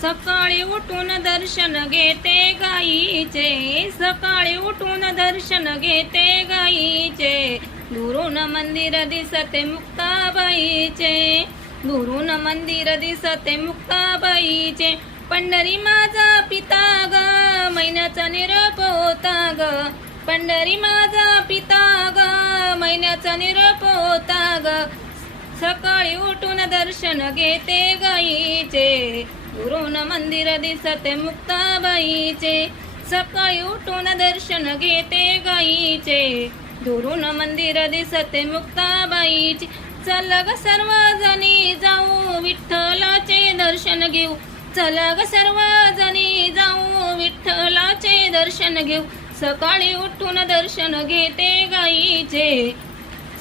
सकाळी उठून दर्शन घेते गाईचे, सकाळी उठून दर्शन घेते गाईचे, दुरून मंदिर दिसते मुक्ताबाईचे, दुरून मंदिर दिसते मुक्ताबाईचे, पंढरी माझा पिता ग, महिन्याचा निरोप होता ग, पंढरी माझा पिता ग, महिन्याचा निरोप होता ग, सकाळी उठून दर्शन घेते गाईचे, दुरून मंदिर दिसते मुक्ताबाईचे, सकाळी उठून दर्शन घेते गाईचे, दुरून मंदिर दिसते मुक्ताबाईचे, चल ग सर्वजणी जाऊ विठ्ठलाचे दर्शन घेऊ, चल ग सर्वजणी जाऊ विठ्ठलाचे दर्शन घेऊ, सकाळी उठून दर्शन घेते गाईचे,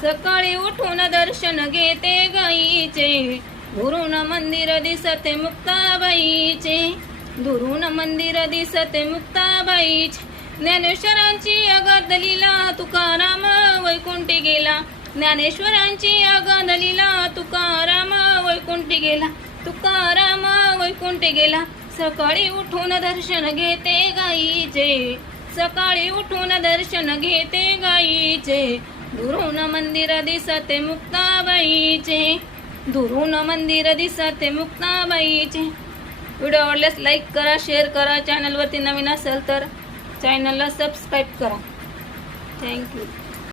सकाळी उठून दर्शन घेते गाईचे, दुरून मंदिर दिसते मुक्ताबाईचे, दुरून मंदिर दिसते मुक्ताबाईचे, ज्ञानेश्वरांची अगाध लीला तुकाराम वैकुंठी गेला, ज्ञानेश्वरांची अगाध लीला तुकाराम वैकुंठी गेला, तुकाराम वैकुंठी गेला, सकाळी उठून दर्शन घेते गाईचे, सकाळी उठून दर्शन घेते गाईचे, दुरून मंदिर दिसते मुक्ताबाईचे, दुरून मंदिर दिसते मुक्ताबाईचे. व्हिडिओ आवडल्यास लाईक करा, शेअर करा, चॅनलवरती नवीन असेल तर चॅनलला सबस्क्राईब करा. थँक्यू.